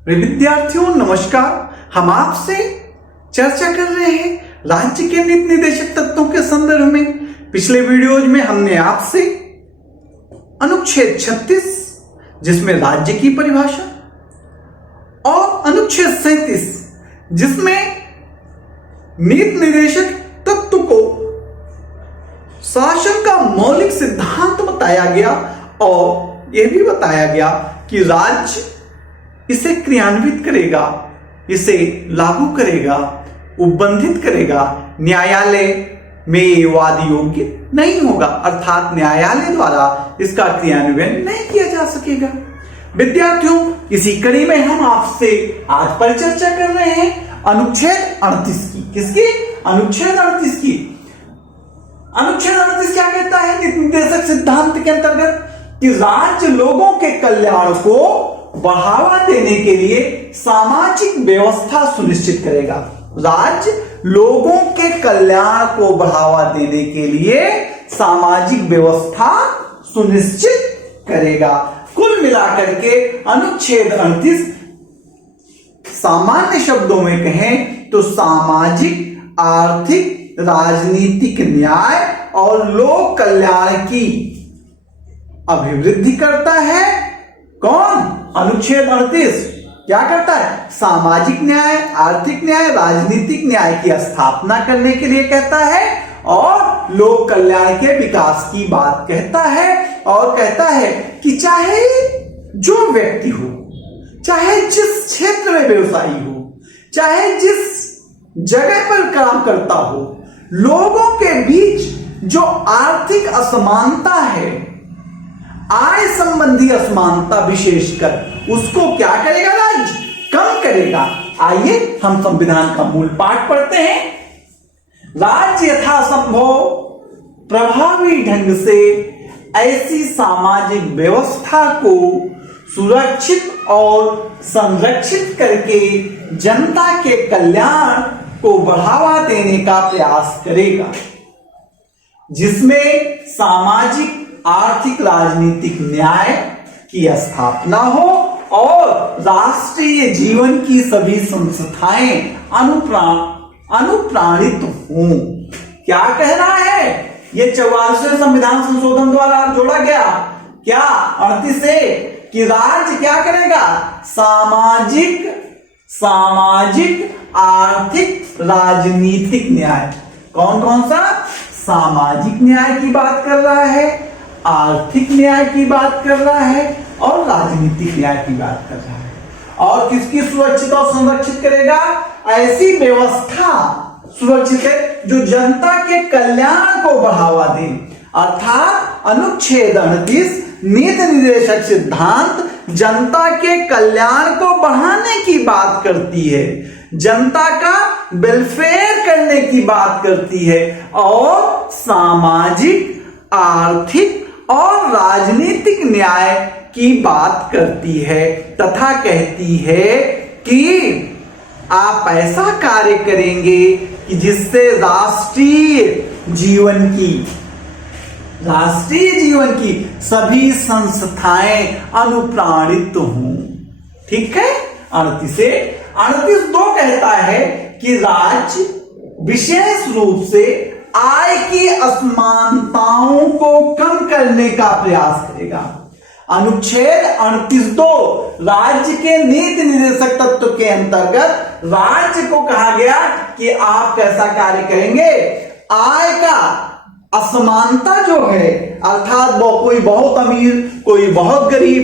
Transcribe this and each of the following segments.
विद्यार्थियों नमस्कार। हम आपसे चर्चा कर रहे हैं राज्य के नीति निर्देशक तत्वों के संदर्भ में। पिछले वीडियोज में हमने आपसे अनुच्छेद 36 जिसमें राज्य की परिभाषा और अनुच्छेद 37 जिसमें नीति निर्देशक तत्व को शासन का मौलिक सिद्धांत बताया गया और यह भी बताया गया कि राज्य इसे क्रियान्वित करेगा, इसे लागू करेगा, उपबंधित करेगा, न्यायालय में वाद योग्य नहीं होगा, अर्थात न्यायालय द्वारा इसका क्रियान्वयन नहीं किया जा सकेगा। विद्यार्थियों, इसी कड़ी में हम आपसे आज परिचर्चा कर रहे हैं अनुच्छेद 38 की। किसकी? अनुच्छेद 38 की। अनुच्छेद 38 क्या कहता है नीति निर्देशक सिद्धांत के अंतर्गत? कि राज्य लोगों के कल्याण को बढ़ावा देने के लिए सामाजिक व्यवस्था सुनिश्चित करेगा। राज्य लोगों के कल्याण को बढ़ावा देने के लिए सामाजिक व्यवस्था सुनिश्चित करेगा। कुल मिलाकर के अनुच्छेद 38 सामान्य शब्दों में कहें तो सामाजिक, आर्थिक, राजनीतिक न्याय और लोक कल्याण की अभिवृद्धि करता है। कौन? अनुच्छेद 38 क्या करता है? सामाजिक न्याय, आर्थिक न्याय, राजनीतिक न्याय की स्थापना करने के लिए कहता है और लोक कल्याण के विकास की बात कहता है। और कहता है कि चाहे जो व्यक्ति हो, चाहे जिस क्षेत्र में व्यवसायी हो, चाहे जिस जगह पर काम करता हो, लोगों के बीच जो आर्थिक असमानता है, आय संबंधी असमानता विशेषकर, उसको क्या करेगा? राज्य कम करेगा। आइए हम संविधान का मूल पाठ पढ़ते हैं। राज्य यथासंभव प्रभावी ढंग से ऐसी सामाजिक व्यवस्था को सुरक्षित और संरक्षित करके जनता के कल्याण को बढ़ावा देने का प्रयास करेगा, जिसमें सामाजिक, आर्थिक, राजनीतिक न्याय की स्थापना हो और राष्ट्रीय जीवन की सभी संस्थाएं अनुप्राणित हों। क्या कह रहा है? ये 44वें संविधान संशोधन द्वारा जोड़ा गया क्या 38 से कि राज्य क्या करेगा? सामाजिक, आर्थिक, राजनीतिक न्याय। कौन कौन सा? सामाजिक न्याय की बात कर रहा है, आर्थिक न्याय की बात कर रहा है और राजनीतिक न्याय की बात कर रहा है। और किसकी सुरक्षित और संरक्षित करेगा? ऐसी व्यवस्था सुरक्षित है जो जनता के कल्याण को बढ़ावा दे। अर्थात अनुच्छेद 38 नीति निर्देशक सिद्धांत जनता के कल्याण को बढ़ाने की बात करती है, जनता का वेलफेयर करने की बात करती है और सामाजिक, आर्थिक और राजनीतिक न्याय की बात करती है तथा कहती है कि आप ऐसा कार्य करेंगे कि जिससे राष्ट्रीय जीवन की सभी संस्थाएं अनुप्राणित हों। ठीक है। 38(2) कहता है कि राज्य विशेष रूप से आय की असमानताओं को कम करने का प्रयास करेगा। अनुच्छेद 38(2) राज्य के नीति निर्देशक तत्व के अंतर्गत राज्य को कहा गया कि आप कैसा कार्य करेंगे? आय का असमानता जो है, अर्थात वो कोई बहुत अमीर, कोई बहुत गरीब,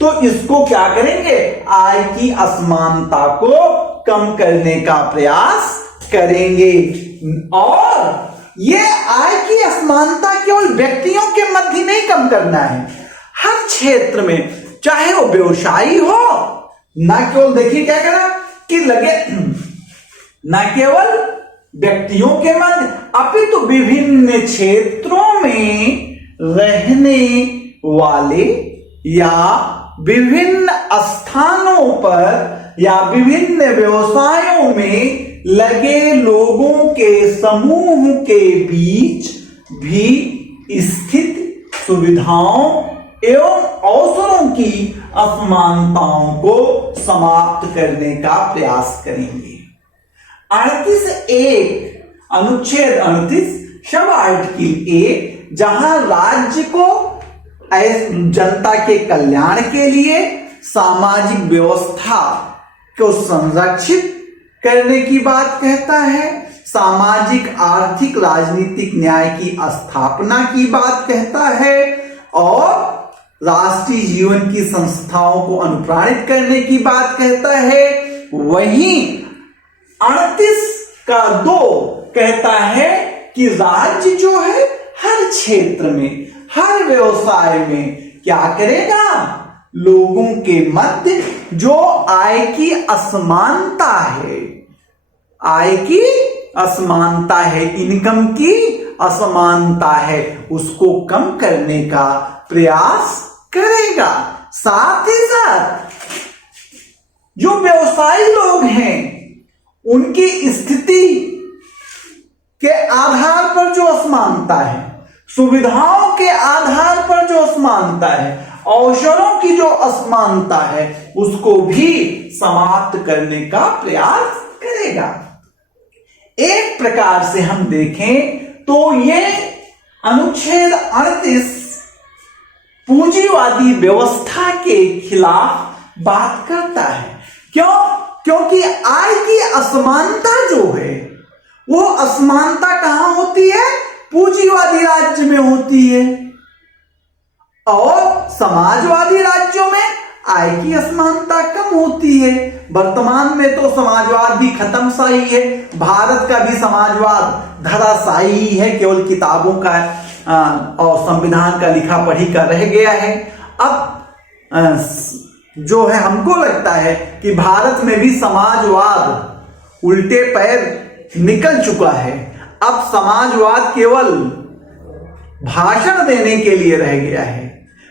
तो इसको क्या करेंगे? आय की असमानता को कम करने का प्रयास करेंगे। और ये आय की असमानता केवल व्यक्तियों के मध्य नहीं कम करना है, हर क्षेत्र में, चाहे वो व्यवसायी हो, ना केवल देखिए क्या करा कि लगे ना केवल व्यक्तियों के मध्य, अपितु विभिन्न क्षेत्रों में रहने वाले या विभिन्न स्थानों पर या विभिन्न व्यवसायों में लगे लोगों के समूह के बीच भी स्थित सुविधाओं एवं अवसरों की असमानताओं को समाप्त करने का प्रयास करेंगे। 38 अनुच्छेद 38 सब आर्टिकल 1, जहां राज्य को जनता के कल्याण के लिए सामाजिक व्यवस्था को संरक्षित करने की बात कहता है, सामाजिक आर्थिक राजनीतिक न्याय की स्थापना की बात कहता है और राष्ट्रीय जीवन की संस्थाओं को अनुप्राणित करने की बात कहता है। वहीं 38 का 2 कहता है कि राज्य जो है हर क्षेत्र में, हर व्यवसाय में क्या करेगा, लोगों के मध्य जो आय की असमानता है, आय की असमानता है, इनकम की असमानता है, उसको कम करने का प्रयास करेगा। साथ ही साथ जो व्यवसायी लोग हैं उनकी स्थिति के आधार पर जो असमानता है, सुविधाओं के आधार पर जो असमानता है, अवसरों की जो असमानता है, उसको भी समाप्त करने का प्रयास करेगा। एक प्रकार से हम देखें तो ये अनुच्छेद 38 पूंजीवादी व्यवस्था के खिलाफ बात करता है। क्यों? क्योंकि आय की असमानता जो है वो असमानता कहां होती है? पूंजीवादी राज्य में होती है और समाजवादी राज्यों में आय की असमानता कम होती है। वर्तमान में तो समाजवाद भी खत्म सा ही है, भारत का भी समाजवाद धराशायी है, केवल किताबों का और संविधान का लिखा पढ़ी का रह गया है। अब जो है हमको लगता है कि भारत में भी समाजवाद उल्टे पैर निकल चुका है। अब समाजवाद केवल भाषण देने के लिए रह गया है,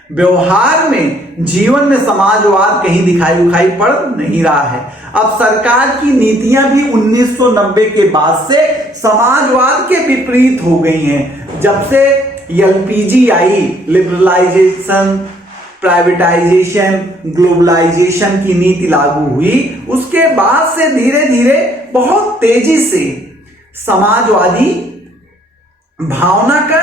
व्यवहार में, जीवन में समाजवाद कहीं दिखाई उखाई पड़ नहीं रहा है। अब सरकार की नीतियां भी 1990 के बाद से समाजवाद के विपरीत हो गई हैं। जब से एलपीजी आई, लिबरलाइजेशन, प्राइवेटाइजेशन, ग्लोबलाइजेशन की नीति लागू हुई, उसके बाद से धीरे धीरे बहुत तेजी से समाजवादी भावना का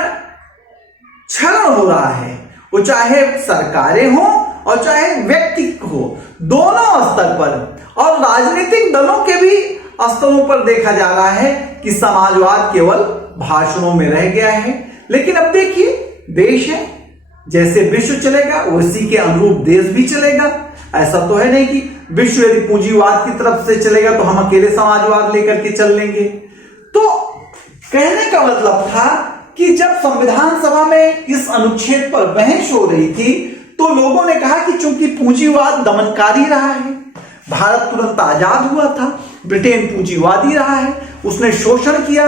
क्षरण हो रहा है। वो चाहे सरकारें हो और चाहे व्यक्ति हो, दोनों स्तर पर और राजनीतिक दलों के भी स्तरों पर देखा जा रहा है कि समाजवाद केवल भाषणों में रह गया है। लेकिन अब देखिए, देश है, जैसे विश्व चलेगा उसी के अनुरूप देश भी चलेगा। ऐसा तो है नहीं कि विश्व यदि पूंजीवाद की तरफ से चलेगा तो हम अकेले समाजवाद लेकर के चल लेंगे। तो कहने का मतलब था कि जब संविधान सभा में इस अनुच्छेद पर बहस हो रही थी तो लोगों ने कहा कि चूंकि पूंजीवाद दमनकारी रहा है, भारत तुरंत आजाद हुआ था, ब्रिटेन पूंजीवादी रहा है, उसने शोषण किया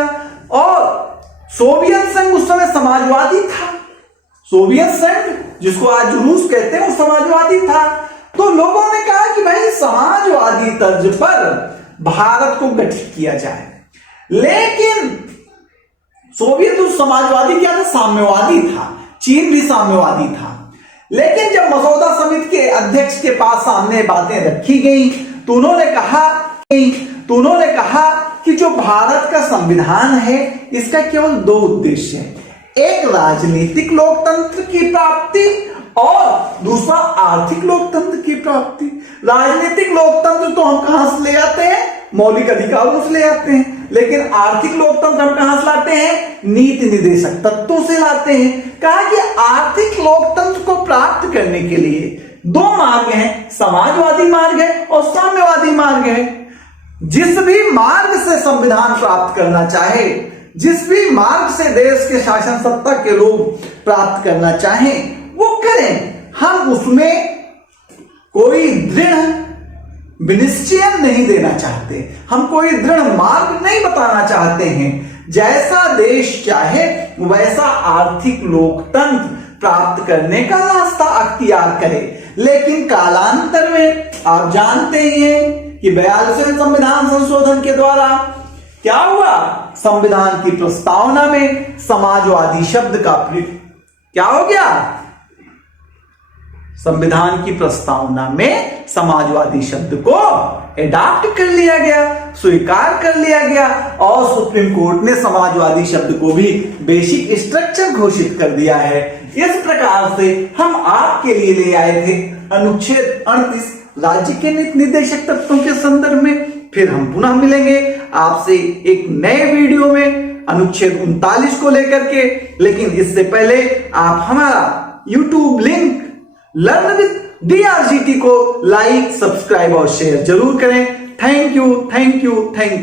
और सोवियत संघ उस समय समाजवादी था। सोवियत संघ जिसको आज रूस कहते हैं वो समाजवादी था। तो लोगों ने कहा कि भाई समाजवादी तर्ज पर भारत को गठित किया जाए। लेकिन सोवियत उस समाजवादी क्या था? साम्यवादी था। चीन भी साम्यवादी था। लेकिन जब मसौदा समिति के अध्यक्ष के पास सामने बातें रखी गई तो उन्होंने कहा कि जो भारत का संविधान है इसका केवल 2 उद्देश्य है, एक राजनीतिक लोकतंत्र की प्राप्ति और दूसरा आर्थिक लोकतंत्र की प्राप्ति। राजनीतिक लोकतंत्र तो हम कहां से ले आते हैं? मौलिक अधिकारों से ले आते हैं। लेकिन आर्थिक लोकतंत्र हम कहां से लाते हैं? नीति निर्देशक तत्वों से लाते हैं। कहा कि आर्थिक लोकतंत्र को प्राप्त करने के लिए 2 मार्ग हैं, समाजवादी मार्ग है और साम्यवादी मार्ग है। जिस भी मार्ग से संविधान प्राप्त करना चाहे, जिस भी मार्ग से देश के शासन सत्ता के लोग प्राप्त करना चाहें वो करें। हम उसमें कोई दृढ़ विनिश्चय नहीं देना चाहते, हम कोई दृढ़ मार्ग नहीं बताना चाहते हैं। जैसा देश चाहे वैसा आर्थिक लोकतंत्र प्राप्त करने का रास्ता अख्तियार करे। लेकिन कालांतर में आप जानते ही हैं कि 42वें संविधान संशोधन के द्वारा क्या हुआ? संविधान की प्रस्तावना में समाजवादी शब्द का प्रयोग क्या हो गया? संविधान की प्रस्तावना में समाजवादी शब्द को एडॉप्ट कर लिया गया, स्वीकार कर लिया गया और सुप्रीम कोर्ट ने समाजवादी शब्द को भी बेसिक स्ट्रक्चर घोषित कर दिया है। इस प्रकार से हम आपके लिए ले आए थे अनुच्छेद 38 राज्य के नीति निर्देशक तत्वों के संदर्भ में। फिर हम पुनः मिलेंगे आपसे एक नए वीडियो में अनुच्छेद 39 को लेकर के। लेकिन इससे पहले आप हमारा YouTube link learn with DRGT को लाइक, सब्सक्राइब और शेयर जरूर करें। Thank you, thank you, thank you.